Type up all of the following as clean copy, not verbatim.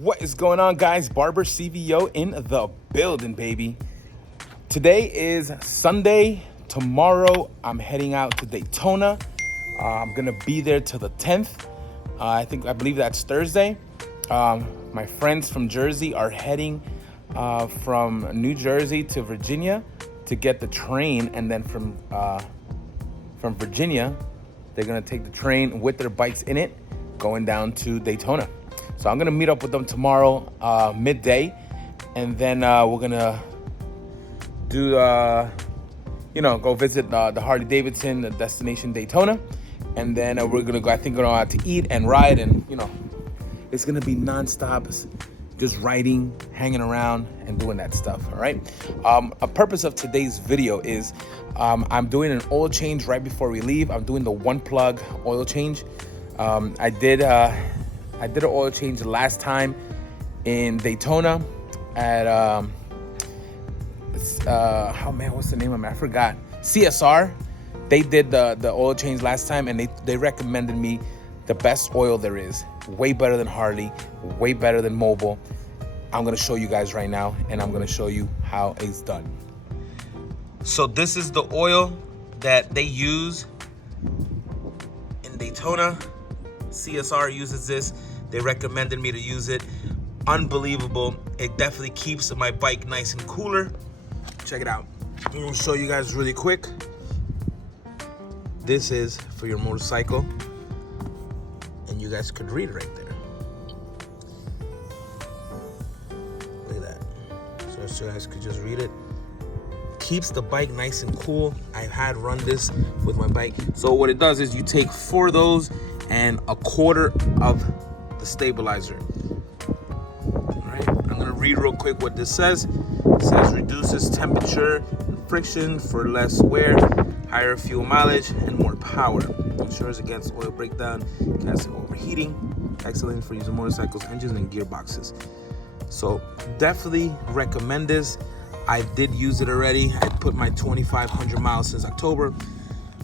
What is going on, guys? Barber CVO in the building, baby. Today is Sunday. Tomorrow I'm heading out to Daytona. I'm gonna be there till the 10th. I believe that's Thursday. My friends from Jersey are heading from New Jersey to Virginia to get the train, and then from Virginia they're gonna take the train with their bikes in it, going down to Daytona. So I'm gonna meet up with them tomorrow midday, and then we're gonna do go visit the Harley Davidson, the destination Daytona, and then we're gonna go. I think we're gonna go out to eat and ride, and it's gonna be nonstop, just riding, hanging around, and doing that stuff. All right. A purpose of today's video is I'm doing an oil change right before we leave. I'm doing the one plug oil change. I did an oil change last time in Daytona at what's the name of it? I forgot. CSR. They did the oil change last time, and they recommended me the best oil there is. Way better than Harley, way better than Mobile. I'm gonna show you guys right now, and I'm gonna show you how it's done. So this is the oil that they use in Daytona. CSR uses this. They recommended me to use it. Unbelievable. It definitely keeps my bike nice and cooler. Check it out. I'm gonna show you guys really quick. This is for your motorcycle, and you guys could read it right there. Look at that. So you guys could just read it. Keeps the bike nice and cool. I've had run this with my bike. So what it does is you take 4 of those and a quarter of the stabilizer. All right, I'm gonna read real quick what this says. It says reduces temperature and friction for less wear, higher fuel mileage, and more power. Ensures against oil breakdown, casting overheating. Excellent for using motorcycles, engines, and gearboxes. So definitely recommend this. I did use it already. I put my 2,500 miles since October,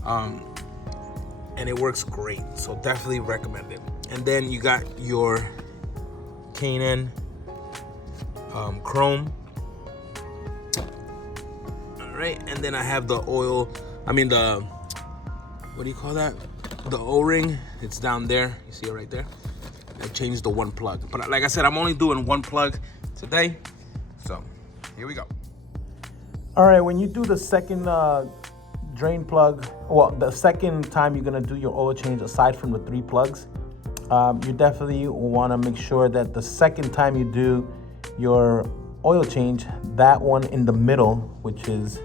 and it works great. So definitely recommend it. And then you got your K&N Khrome. All right, and then I have the oil. What do you call that? The O-ring. It's down there. You see it right there. I changed the one plug, but like I said, I'm only doing one plug today. So here we go. All right, when you do the second drain plug, well, the second time you're gonna do your oil change, aside from the 3 plugs, you definitely wanna make sure that the second time you do your oil change, that one in the middle, which is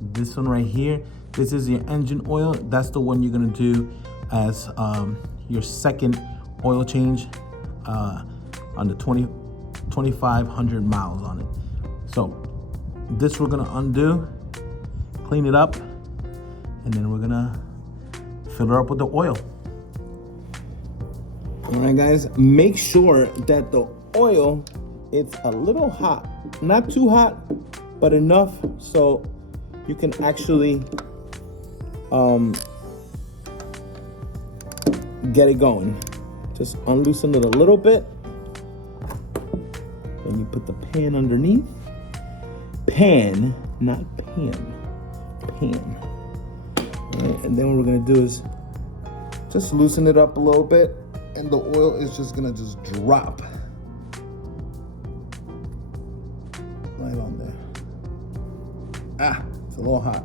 this one right here, this is your engine oil. That's the one you're gonna do as your second oil change on the 2,500 miles on it. So this we're gonna undo, clean it up, and then we're gonna fill her up with the oil. All right, guys, make sure that the oil, it's a little hot, not too hot, but enough so you can actually get it going. Just unloosen it a little bit, then you put the pan underneath. Pan, not pan. Pan. All right, and then what we're gonna do is just loosen it up a little bit, and the oil is just gonna drop right on there. It's a little hot.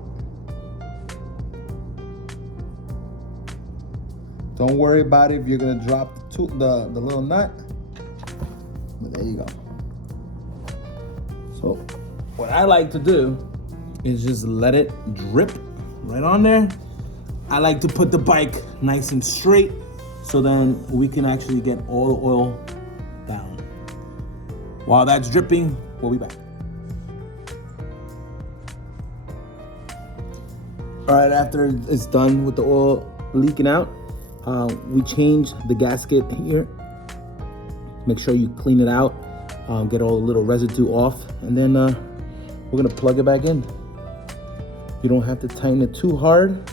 Don't worry about it if you're gonna drop the little nut, but there you go. So what I like to do is just let it drip right on there. I like to put the bike nice and straight, so then we can actually get all the oil down. While that's dripping, we'll be back. All right, after it's done with the oil leaking out, we change the gasket here. Make sure you clean it out, get all the little residue off, and then we're gonna plug it back in. You don't have to tighten it too hard.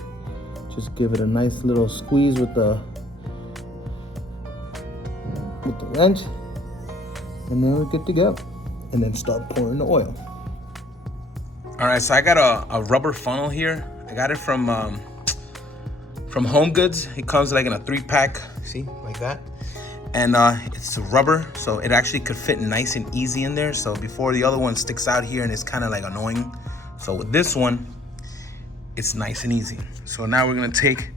Just give it a nice little squeeze with the wrench, and then we're good to go. And then start pouring the oil. All right, so I got a rubber funnel here. I got it from Home Goods. It comes like in a 3-pack, see, like that. And it's rubber, so it actually could fit nice and easy in there. So before the other one sticks out here and it's kind of like annoying. So with this one, it's nice and easy. So now we're gonna take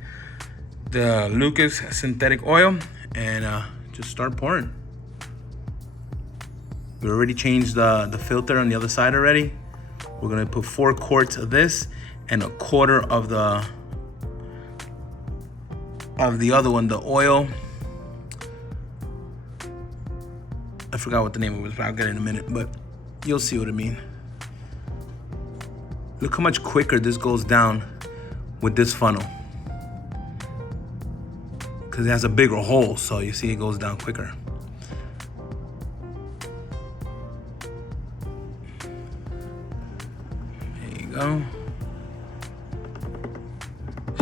the Lucas synthetic oil and just start pouring. We already changed the filter on the other side already. We're gonna put 4 quarts of this and 1/4 of the other one, the oil. I forgot what the name of it was, but I'll get it in a minute, but you'll see what I mean. Look how much quicker this goes down with this funnel. Because it has a bigger hole, so you see it goes down quicker. There you go.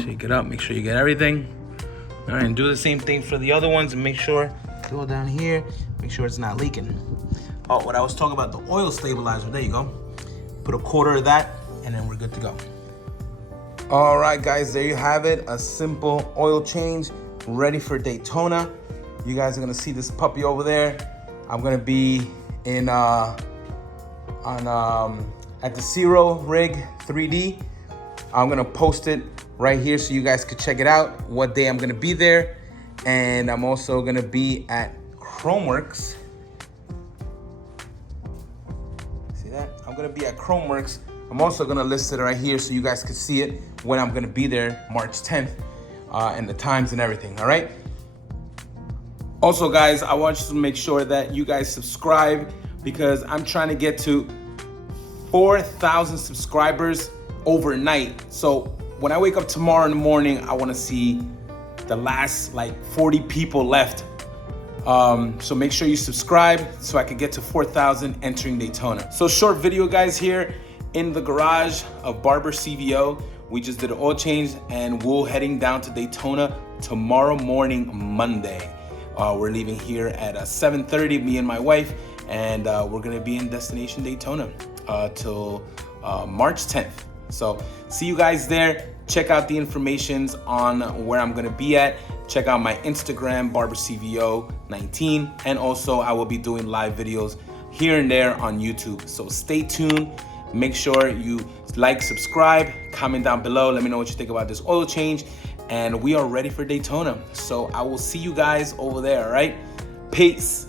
Shake it up, make sure you get everything. All right, and do the same thing for the other ones and make sure, go down here, make sure it's not leaking. Oh, what I was talking about, the oil stabilizer, there you go. Put 1/4 of that, and then we're good to go. All right, guys, there you have it. A simple oil change, ready for Daytona. You guys are gonna see this puppy over there. I'm gonna be in at the Ciro rig 3D. I'm gonna post it right here so you guys could check it out, what day I'm gonna be there. And I'm also gonna be at KROME WERKS. See that? I'm gonna be at KROME WERKS. I'm also gonna list it right here so you guys can see it when I'm gonna be there, March 10th, and the times and everything, all right? Also, guys, I want you to make sure that you guys subscribe because I'm trying to get to 4,000 subscribers overnight. So when I wake up tomorrow in the morning, I wanna see the last like 40 people left. So make sure you subscribe so I can get to 4,000 entering Daytona. So short video, guys, here in the garage of Barber CVO. We just did an oil change and we're heading down to Daytona tomorrow morning, Monday. We're leaving here at 7:30, me and my wife, and we're gonna be in destination Daytona till March 10th. So see you guys there. Check out the informations on where I'm gonna be at. Check out my Instagram, BarberCVO19, and also I will be doing live videos here and there on YouTube. So stay tuned. Make sure you like, subscribe, comment down below. Let me know what you think about this oil change. And we are ready for Daytona. So I will see you guys over there, all right? Peace.